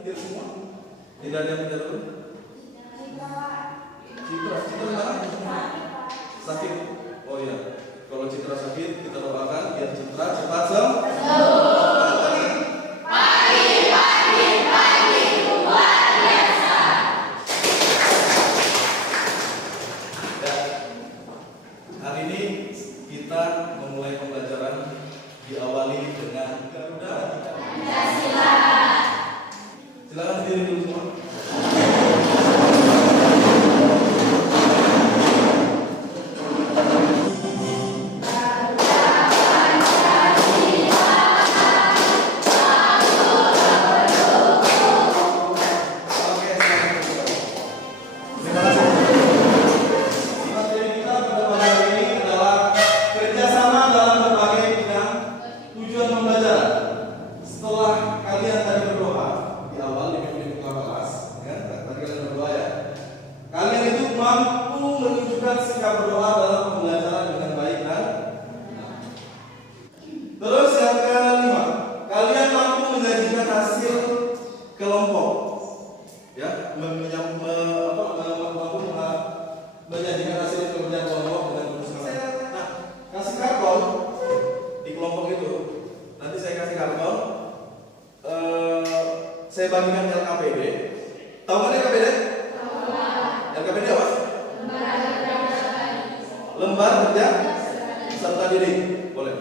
nyetir semua? Tidak ada yang tidak dulu? Citra mana? Sakit. Oh iya. Kalau Citra sakit, kita doakan biar Citra cepat sembuh. Hari ini kita memulai pembelajaran diawali dengan Garuda. Silakan berdiri dulu semua. Saya bagikan LKPD. Tahu kan LKPD? LKPD apa? Lembar kerja serta diri. Boleh.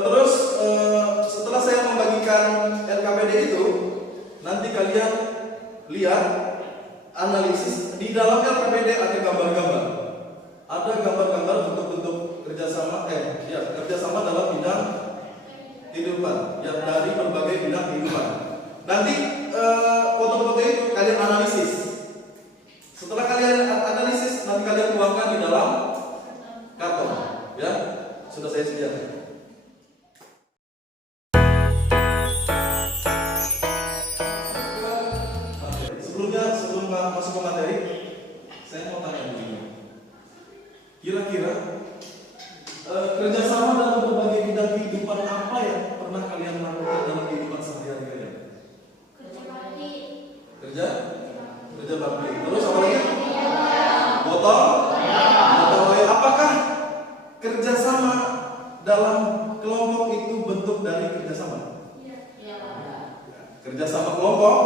Terus setelah saya membagikan LKPD itu, nanti kalian lihat analisis di dalam LKPD ada gambar-gambar. Ada gambar-gambar bentuk-bentuk kerjasama, kerjasama dalam bidang kehidupan, yang dari berbagai bidang kehidupan. Nanti foto-foto itu kalian analisis. Setelah kalian analisis, nanti kalian tuangkan di dalam karton. Ya, sudah saya sediakan. Sebelum masuk ke materi, saya mau tanya dulu. Kira-kira kerjasama dalam berbagai bidang kehidupan apa yang pernah kalian lakukan dalam kehidupan sehari-hari kalian? Kerja bakti. Terus apa lagi? Gotong. Apakah kerjasama dalam kelompok itu bentuk dari kerjasama? Kerjasama kelompok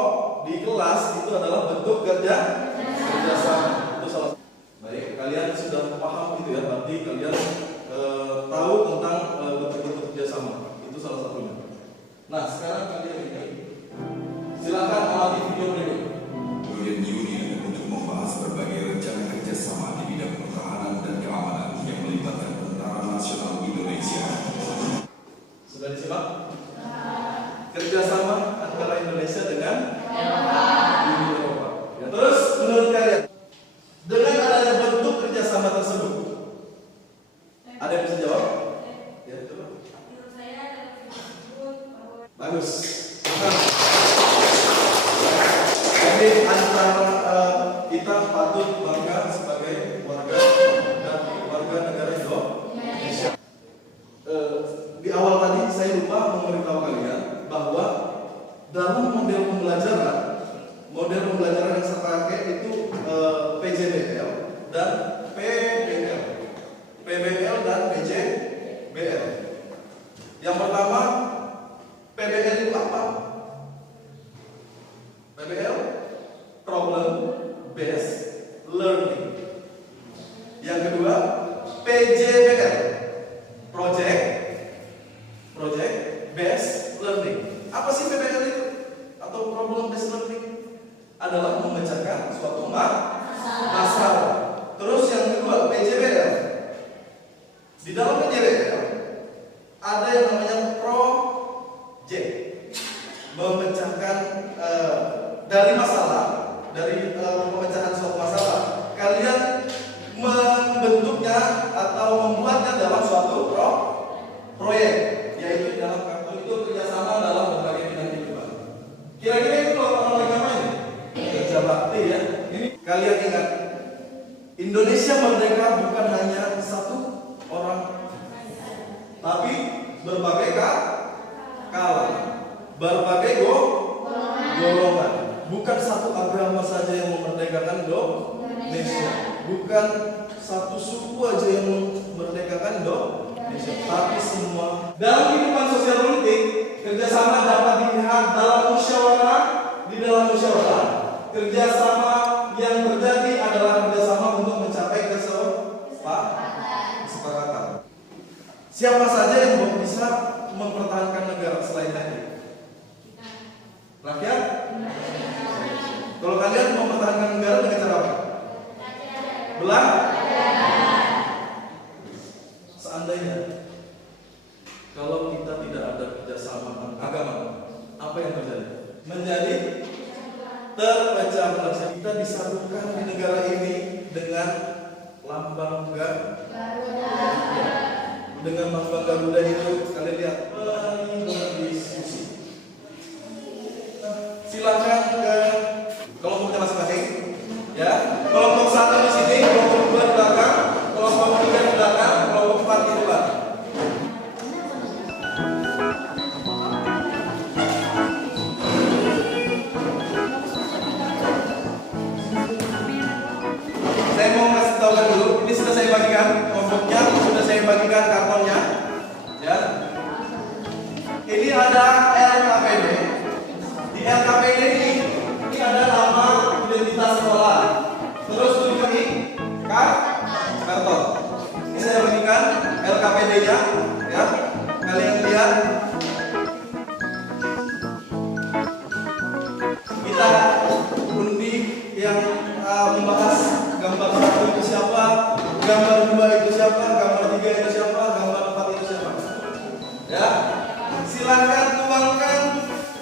di kelas itu adalah bentuk kerjasama. Itu salah. Baik, kalian sudah paham gitu ya? Berarti kalian tahu tentang bentuk-bentuk kerjasama. Itu salah satunya. Nah, sekarang kalian ini silakan amati video berikut. Union untuk membahas berbagai rencana kerjasama di bidang pertahanan dan keamanan yang melibatkan Tentara Nasional Indonesia. Sudah disimak? Kerjasama antara Indonesia dengan Uni Eropa. Ya, terus menurut kalian, dengan adanya bentuk kerjasama tersebut, ada yang bisa jawab? Ya, coba. Menurut saya ada tersebut Bagus. Jadi antara kita patut bangga sebagai warga dan warga negara Indonesia. Di awal tadi saya lupa memberitahu kalian bahwa dalam model pembelajaran yang saya pakai itu PJBL dan PBL. PBL dan PJBL. Yang pertama, PBL itu apa? PBL, Problem Based Learning. Yang kedua, PJBL, Project Based Learning. Apa sih PBL itu? Atau Problem Based Learning? Adalah memecahkan suatu masalah. Terus yang kedua, PJBL. Di dalam PJBL ada yang namanya project, memecahkan dari masalah, dari pemecahan suatu masalah. Kalian membentuknya atau membuatnya dalam suatu proyek, yaitu di dalam kartu itu kerjasama dalam berbagai bidang kehidupan. Kira-kira itu kalau lagi ngapain? Kerja bakti ya. Ini kalian ingat, Indonesia merdeka bukan hanya satu orang, tapi berbagai kalangan, berbagai golongan, golongan. Bukan satu agama saja yang memerdekakan Indonesia. Bukan satu suku aja yang memerdekakan Indonesia, tapi semua. Dalam kehidupan sosial politik, kerjasama dapat dilihat dalam musyawarah. Di dalam musyawarah, kerjasama yang terjadi adalah kerjasama untuk mencapai kesepakatan. Siapa saja yang bisa mempertahankan negara selain rakyat? Rakyat? Kalau kalian mempertahankan negara dengan cara apa? Belah? Seandainya kalau kita tidak ada kerjasama agama, apa yang terjadi? Menjadi terpecah belah. Kita disatukan di negara ini dengan lambang Garuda. Dengan lambang Garuda itu kalian lihat berdiskusi. Silakan ke kelompoknya masing-masing. Ya, kelompok 1 di sini, kelompok 2 di belakang, kelompok 3 di belakang, kelompok 4 di depan. Saya mau kasih tahu dulu, ini sudah saya bagikan kelompoknya, sudah saya bagikan kartonnya. Ya. Ini ada LKPD. Di LKPD ini ada nama identitas sekolah. Terus juga ini karton. Ini saya bagikan LKPD-nya, ya. Kalian lihat. Kita undi yang membahas gambar 1 itu siapa, gambar 2 itu siapa, gambar 3 itu siapa, gambar 4 itu siapa. Ya. Silakan tuangkan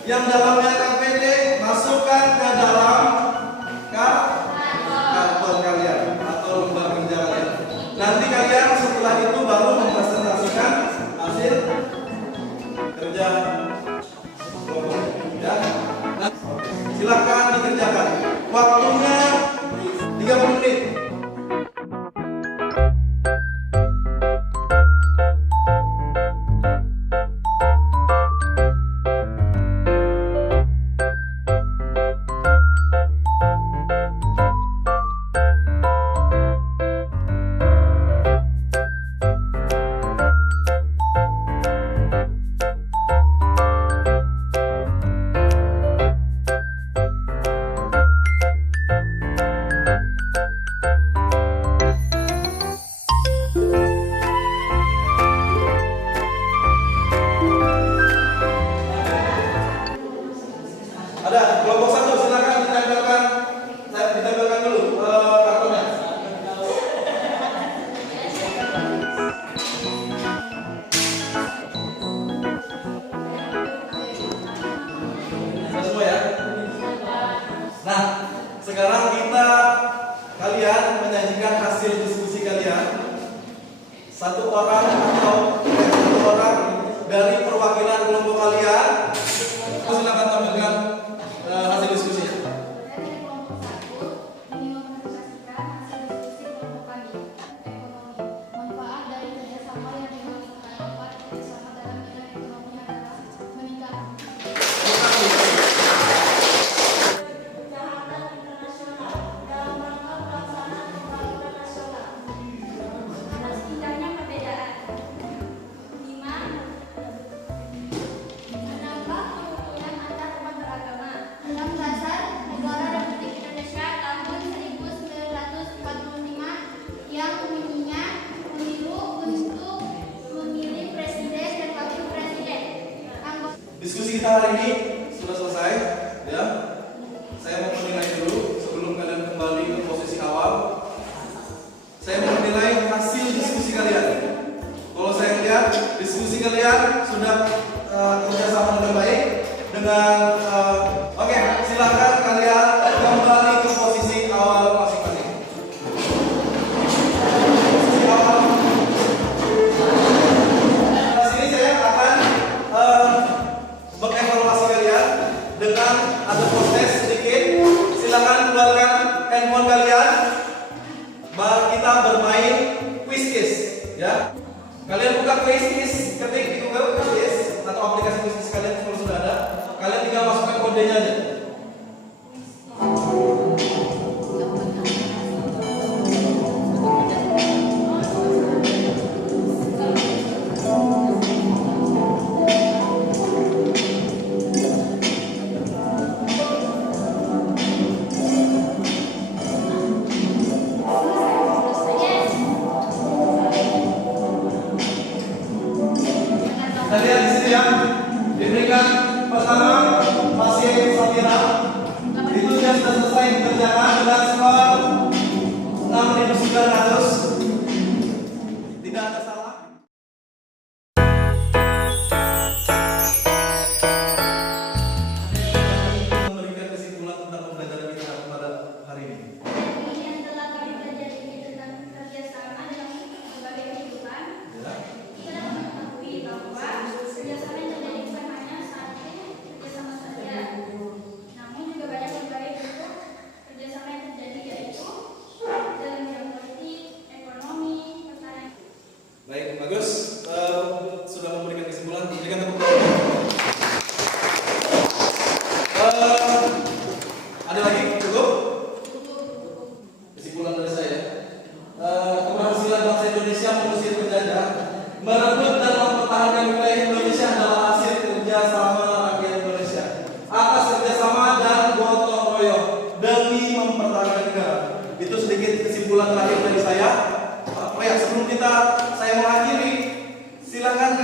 yang dalamnya LKPD, masukkan ke dalam karton kalian atau lembar kerja kalian. Nanti kalian setelah itu baru mempresentasikan hasil kerja kelompok. Ya. Nah, silakan dikerjakan. Waktunya 30 menit. Ada kelompok 1, silakan ditempelkan dulu kartonnya. Sudah semua ya? Nah, sekarang kalian menyajikan hasil diskusi kalian. Satu orang dari perwakilan kelompok kalian. Silakan tampilkan hasil diskusinya. Dari kelompok 1 ini mempresentasikan hasil diskusi kelompok kami, ekonomi. Manfaat dari kerjasama yang dimaksudkan dapat kerjasama dalam bidang ekonomi adalah meningkatkan kejahatan internasional dalam rangka pelaksanaan pembangunan nasional. Atas indahnya perbedaan. 5. Menambah kerukunan antar umat beragama. Undang-Undang Negara Republik Indonesia tahun 1945 yang bunyinya pemilu untuk memilih presiden dan wakil presiden. Diskusi kita hari ini sudah selesai, ya. Saya mau menilai dulu sebelum kalian kembali ke posisi awal. Saya mau menilai hasil diskusi kalian. Kalau saya lihat diskusi kalian sudah kerjasama dengan baik, oke, silakan kalian kembali ke posisi awal masing-masing. Posisi awal. Di sini saya akan mengevaluasi kalian dengan ada proses sedikit. Silakan keluarkan handphone kalian. Kita bermain quiz quiz, ya. Kalian buka quiz quiz, ketik di Google quiz quiz atau aplikasi quiz quiz kalian kalau sudah ada. Kalian tinggal masukkan kodenya aja. viral. Itu yang sudah selesai dikerjakan dengan skor 6.900. Tidak ada salah. Memberikan kesimpulan tentang pembelajaran kita pada hari ini. Ini yang telah kami pelajari tentang kerjasama dalam berbagai kehidupan. Ya. Kita dapat mengetahui bahwa kerjasama yang terjadi bukan hanya satu kerjasama saja, namun juga banyak berbagai bentuk kerjasama yang terjadi, yaitu dalam bidang politik, ekonomi, pertanian. Baik, bagus. Sudah memberikan kesimpulan, berikan tepuk tangan. Ada lagi? Cukup? Kesimpulan dari saya. Keberhasilan bangsa Indonesia mengusir penjajah, merebut dan mempertahankan wilayah Indonesia adalah hasil kerjasama rakyat Indonesia atas kerjasama dan gotong royong demi mempertahankan negara. Itu sedikit kesimpulan terakhir dari saya. Oh ya, sebelum saya mengakhiri, silakan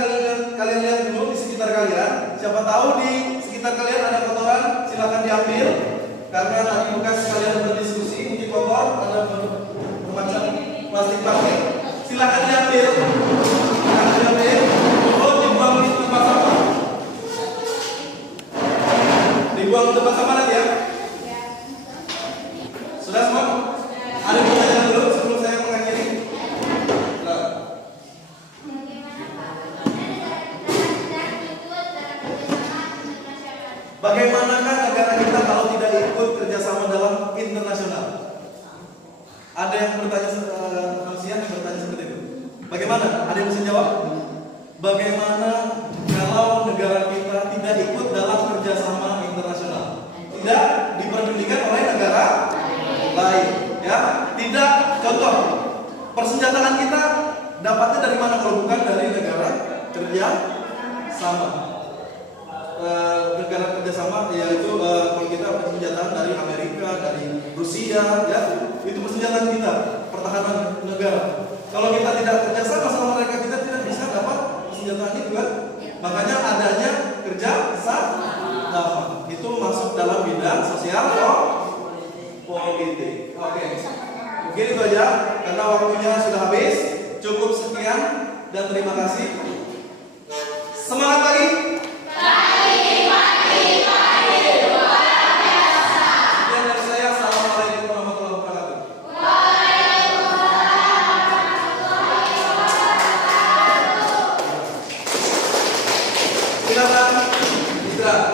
kalian lihat dulu di sekitar kalian. Siapa tahu di sekitar kalian ada kotoran, silakan diambil. Karena tadi bekas kalian berdiskusi, mungkin kotor, ada bermacam plastik pakai. Silakan diambil. Silakan diambil. Oh, dibuang di tempat sampah. Dibuang di tempat sampah lagi ya. Sudah semua? Ada pertanyaan dulu sebelum saya mengakhiri. Nah. Bagaimanakah negara kita kalau tidak ikut kerjasama dalam internasional? Ada yang bertanya manusia yang bertanya seperti itu. Bagaimana? Ada yang bisa jawab? Bagaimana kalau negara kita tidak ikut dalam kerjasama internasional? Tidak diperdulikan oleh negara lain, ya? Tidak. Contoh, persenjataan kita dapatnya dari mana kalau bukan dari negara kerja sama? Negara kerjasama yaitu kalau kita persenjataan dari Amerika, dari Rusia, ya itu persenjataan kita, pertahanan negara. Kalau kita tidak kerjasama sama mereka, kita tidak bisa dapat persenjataan itu kan. Makanya adanya kerjasama itu masuk dalam bidang sosial politik. Oke, mungkin itu aja karena waktunya sudah habis. Cukup sekian dan terima kasih. Semangat pagi. Silakan istirahat.